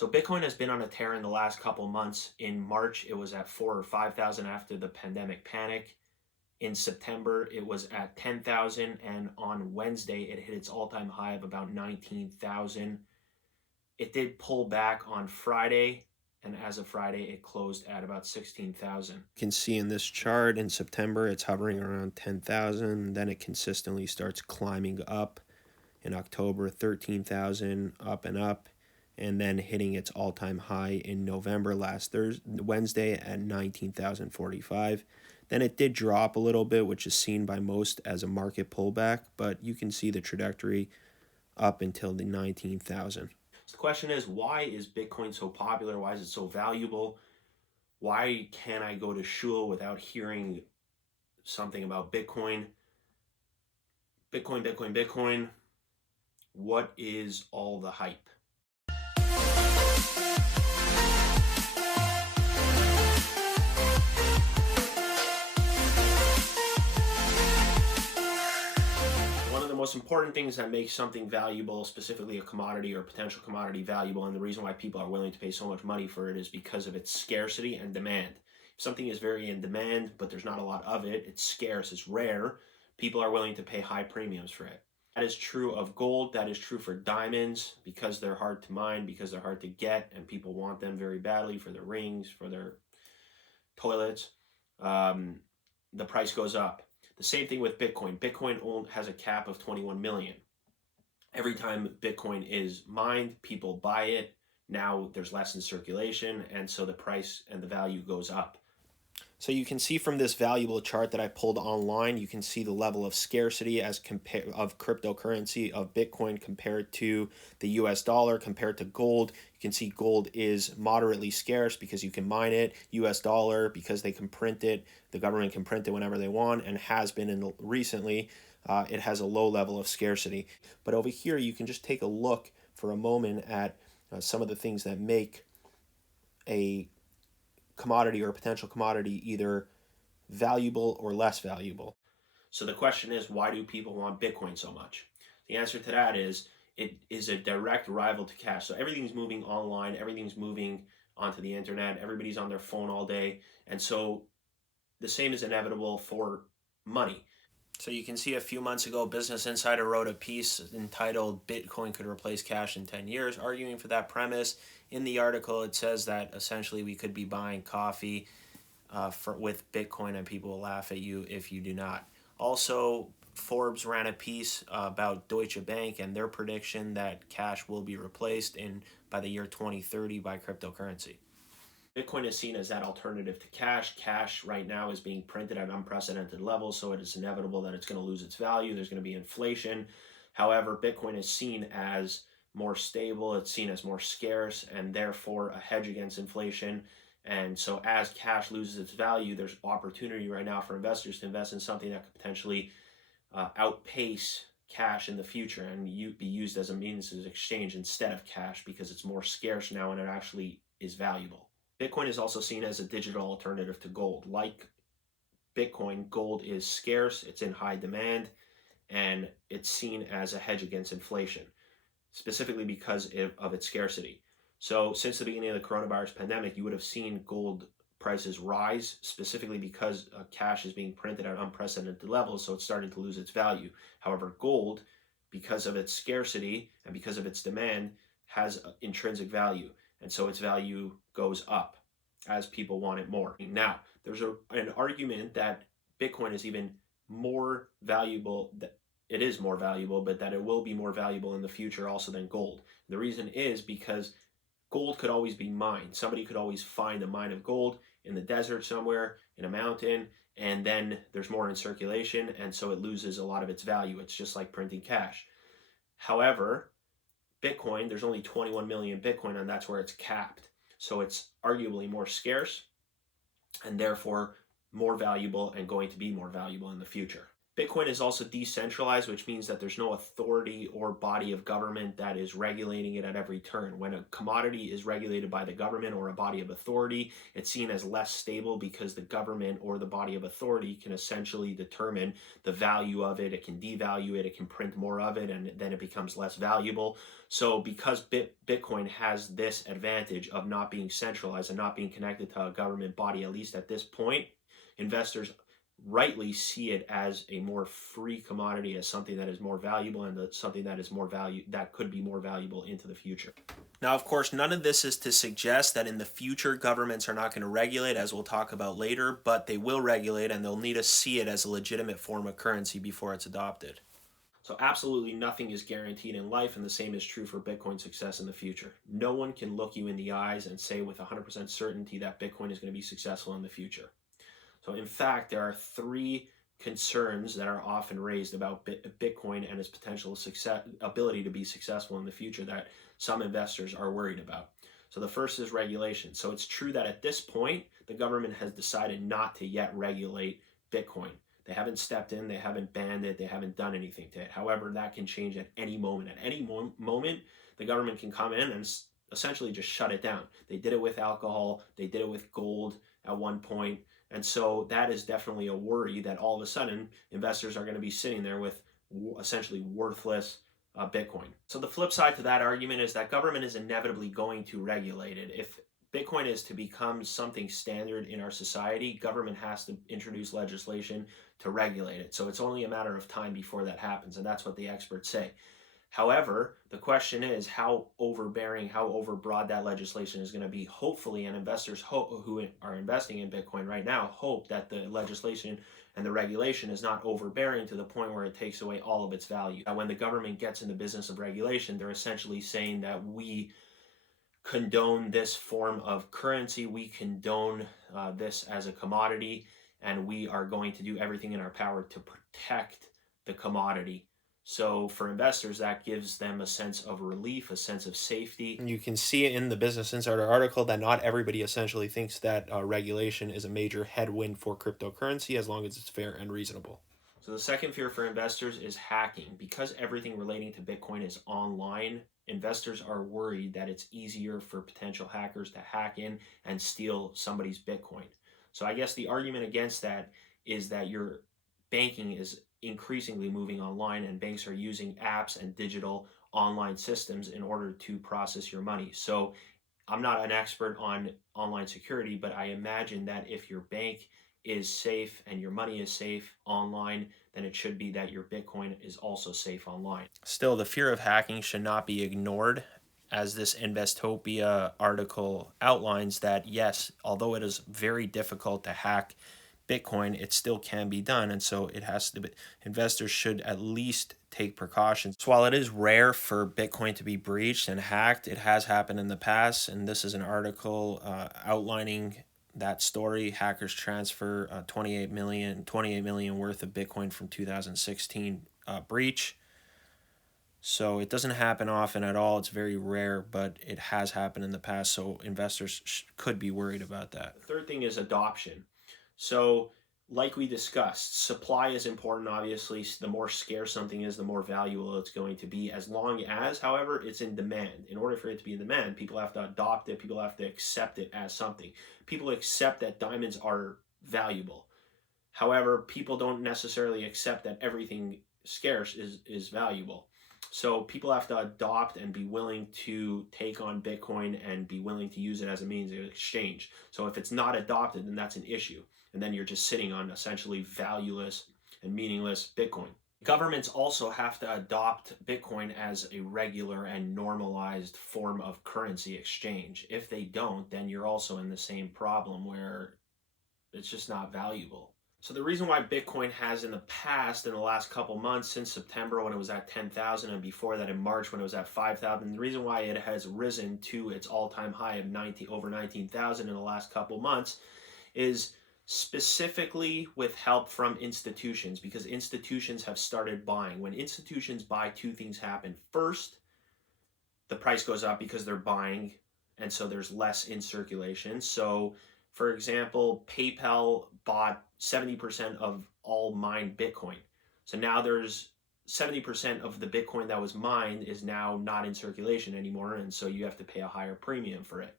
So Bitcoin has been on a tear in the last couple months. In March, it was at 4 or 5,000 after the pandemic panic. In September, it was at 10,000, and on Wednesday, it hit its all-time high of about 19,000. It did pull back on Friday, and as of Friday, it closed at about 16,000. You can see in this chart in September, it's hovering around 10,000. Then it consistently starts climbing up. In October, 13,000, up and up, and then hitting its all-time high in November last Wednesday at 19,045. Then it did drop a little bit, which is seen by most as a market pullback, but you can see the trajectory up until the 19,000. So the question is, why is Bitcoin so popular? Why is it so valuable? Why can't I go to shul without hearing something about Bitcoin? Bitcoin, Bitcoin, Bitcoin. What is all the hype? One of the most important things that makes something valuable, specifically a commodity or potential commodity valuable, and the reason why people are willing to pay so much money for it, is because of its scarcity and demand. If something is very in demand, but there's not a lot of it, it's scarce, it's rare, people are willing to pay high premiums for it. That is true of gold. That is true for diamonds, because they're hard to mine, because they're hard to get, and people want them very badly for their rings, for their toilets. The price goes up. The same thing with Bitcoin. Bitcoin has a cap of 21 million. Every time Bitcoin is mined, people buy it. Now there's less in circulation, and so the price and the value goes up. So you can see from this valuable chart that I pulled online, you can see the level of scarcity of cryptocurrency, of Bitcoin, compared to the US dollar, compared to gold. You can see gold is moderately scarce because you can mine it. US dollar, because they can print it, the government can print it whenever they want, and has been recently. It has a low level of scarcity. But over here, you can just take a look for a moment at some of the things that make a commodity or potential commodity either valuable or less valuable. So the question is, why do people want Bitcoin so much? The answer to that is, it is a direct rival to cash. So everything's moving online, everything's moving onto the internet, everybody's on their phone all day, and so the same is inevitable for money. So you can see a few months ago, Business Insider wrote a piece entitled "Bitcoin Could Replace Cash in 10 Years," arguing for that premise. In the article, it says that essentially we could be buying coffee with Bitcoin, and people will laugh at you if you do not. Also, Forbes ran a piece about Deutsche Bank and their prediction that cash will be replaced by the year 2030 by cryptocurrency. Bitcoin is seen as that alternative to cash. Cash right now is being printed at unprecedented levels, so it is inevitable that it's going to lose its value. There's going to be inflation. However, Bitcoin is seen as more stable, it's seen as more scarce, and therefore a hedge against inflation. And so as cash loses its value, there's opportunity right now for investors to invest in something that could potentially outpace cash in the future and be used as a means of exchange instead of cash, because it's more scarce now and it actually is valuable. Bitcoin is also seen as a digital alternative to gold. Like Bitcoin, gold is scarce, it's in high demand, and it's seen as a hedge against inflation, specifically because of its scarcity. So since the beginning of the coronavirus pandemic, you would have seen gold prices rise, specifically because cash is being printed at unprecedented levels, so it's starting to lose its value. However, gold, because of its scarcity and because of its demand, has intrinsic value, and so its value goes up as people want it more. Now, there's an argument that Bitcoin is even more valuable, that it is more valuable, but that it will be more valuable in the future also than gold. The reason is because gold could always be mined. Somebody could always find a mine of gold in the desert somewhere, in a mountain, and then there's more in circulation, and so it loses a lot of its value. It's just like printing cash. However, Bitcoin, there's only 21 million Bitcoin, and that's where it's capped. So it's arguably more scarce, and therefore more valuable, and going to be more valuable in the future. Bitcoin is also decentralized, which means that there's no authority or body of government that is regulating it at every turn. When a commodity is regulated by the government or a body of authority, it's seen as less stable because the government or the body of authority can essentially determine the value of it. It can devalue it, it can print more of it, and then it becomes less valuable. So because Bitcoin has this advantage of not being centralized and not being connected to a government body, at least at this point, investors rightly see it as a more free commodity, as something that is more valuable, and something that is more value that could be more valuable into the future. Now, of course, none of this is to suggest that in the future governments are not going to regulate, as we'll talk about later, but they will regulate, and they'll need to see it as a legitimate form of currency before it's adopted. So absolutely nothing is guaranteed in life, and the same is true for Bitcoin success in the future. No one can look you in the eyes and say with 100% certainty that Bitcoin is going to be successful in the future. So in fact, there are three concerns that are often raised about Bitcoin and its potential ability to be successful in the future that some investors are worried about. So the first is regulation. So it's true that at this point, the government has decided not to yet regulate Bitcoin. They haven't stepped in, they haven't banned it, they haven't done anything to it. However, that can change at any moment. At any moment, the government can come in and essentially just shut it down. They did it with alcohol, they did it with gold at one point. And so that is definitely a worry that all of a sudden investors are going to be sitting there with essentially worthless Bitcoin. So the flip side to that argument is that government is inevitably going to regulate it. If Bitcoin is to become something standard in our society, government has to introduce legislation to regulate it. So it's only a matter of time before that happens, and that's what the experts say. However, the question is how overbearing, how overbroad that legislation is going to be. Hopefully, and investors who are investing in Bitcoin right now hope that the legislation and the regulation is not overbearing to the point where it takes away all of its value. When the government gets in the business of regulation, they're essentially saying that we condone this form of currency, we condone this as a commodity, and we are going to do everything in our power to protect the commodity. So for investors, that gives them a sense of relief, a sense of safety. You can see in the Business Insider article that not everybody essentially thinks that regulation is a major headwind for cryptocurrency as long as it's fair and reasonable. So the second fear for investors is hacking. Because everything relating to Bitcoin is online, investors are worried that it's easier for potential hackers to hack in and steal somebody's Bitcoin. So I guess the argument against that is that your banking is increasingly moving online, and banks are using apps and digital online systems in order to process your money. So I'm not an expert on online security, but I imagine that if your bank is safe and your money is safe online, then it should be that your Bitcoin is also safe online. Still, the fear of hacking should not be ignored, as this Investopia article outlines that yes, although it is very difficult to hack Bitcoin, it still can be done, and so it has to be, investors should at least take precautions. So while it is rare for Bitcoin to be breached and hacked, it has happened in the past, and this is an article outlining that story. Hackers transfer 28 million worth of Bitcoin from 2016 breach. So it doesn't happen often at all. It's very rare, but it has happened in the past, so investors could be worried about that. The third thing is adoption. So like we discussed, supply is important, obviously. The more scarce something is, the more valuable it's going to be, as long as, however, it's in demand. In order for it to be in demand, people have to adopt it, people have to accept it as something. People accept that diamonds are valuable. However, people don't necessarily accept that everything scarce is valuable. So people have to adopt and be willing to take on Bitcoin and be willing to use it as a means of exchange. So if it's not adopted, then that's an issue. And then you're just sitting on essentially valueless and meaningless Bitcoin. Governments also have to adopt Bitcoin as a regular and normalized form of currency exchange. If they don't, then you're also in the same problem where it's just not valuable. So the reason why Bitcoin has in the past, in the last couple months, since September when it was at 10,000 and before that in March when it was at 5,000, the reason why it has risen to its all-time high of over 19,000 in the last couple months is specifically with help from institutions, because institutions have started buying. When institutions buy, two things happen. First, the price goes up because they're buying, and so there's less in circulation. So for example, PayPal bought 70% of all mined Bitcoin. So now there's 70% of the Bitcoin that was mined is now not in circulation anymore, and so you have to pay a higher premium for it.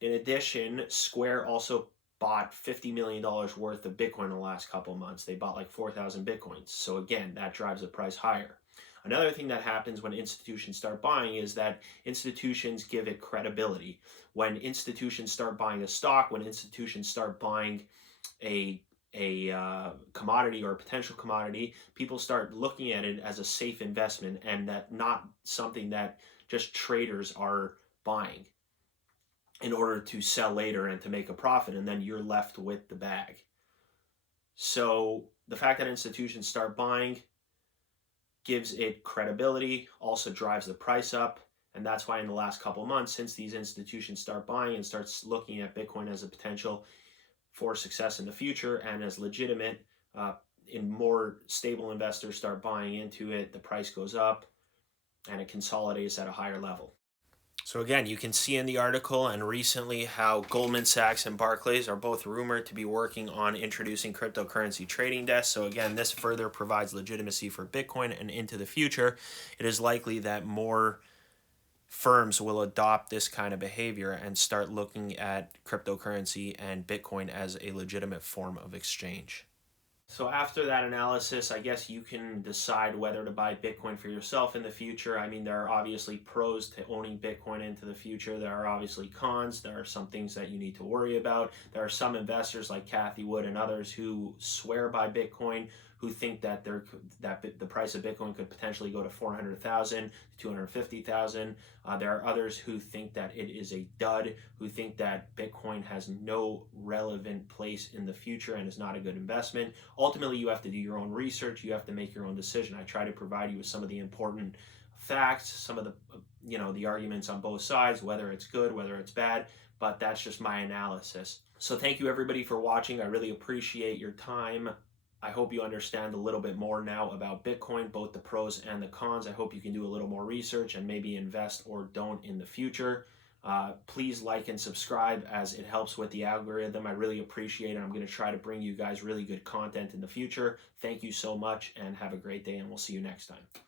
In addition, Square also bought $50 million worth of Bitcoin in the last couple of months. They bought like 4,000 Bitcoins. So again, that drives the price higher. Another thing that happens when institutions start buying is that institutions give it credibility. When institutions start buying a stock, when institutions start buying a commodity or a potential commodity, people start looking at it as a safe investment and that not something that just traders are buying in order to sell later and to make a profit, and then you're left with the bag. So the fact that institutions start buying gives it credibility, also drives the price up, and that's why in the last couple of months, since these institutions start buying and starts looking at Bitcoin as a potential for success in the future and as legitimate, in more stable investors start buying into it, the price goes up and it consolidates at a higher level. So again, you can see in the article and recently how Goldman Sachs and Barclays are both rumored to be working on introducing cryptocurrency trading desks. So again, this further provides legitimacy for Bitcoin, and into the future, it is likely that more firms will adopt this kind of behavior and start looking at cryptocurrency and Bitcoin as a legitimate form of exchange. So after that analysis, I guess you can decide whether to buy Bitcoin for yourself in the future. I mean, there are obviously pros to owning Bitcoin into the future. There are obviously cons. There are some things that you need to worry about. There are some investors like Kathy Wood and others who swear by Bitcoin, who think that the price of Bitcoin could potentially go to 400,000, 250,000. There are others who think that it is a dud, who think that Bitcoin has no relevant place in the future and is not a good investment. Ultimately, you have to do your own research. You have to make your own decision. I try to provide you with some of the important facts, some of the the arguments on both sides, whether it's good, whether it's bad, but that's just my analysis. So thank you everybody for watching. I really appreciate your time. I hope you understand a little bit more now about Bitcoin, both the pros and the cons. I hope you can do a little more research and maybe invest or don't in the future. Please like and subscribe as it helps with the algorithm. I really appreciate it. I'm going to try to bring you guys really good content in the future. Thank you so much and have a great day, and we'll see you next time.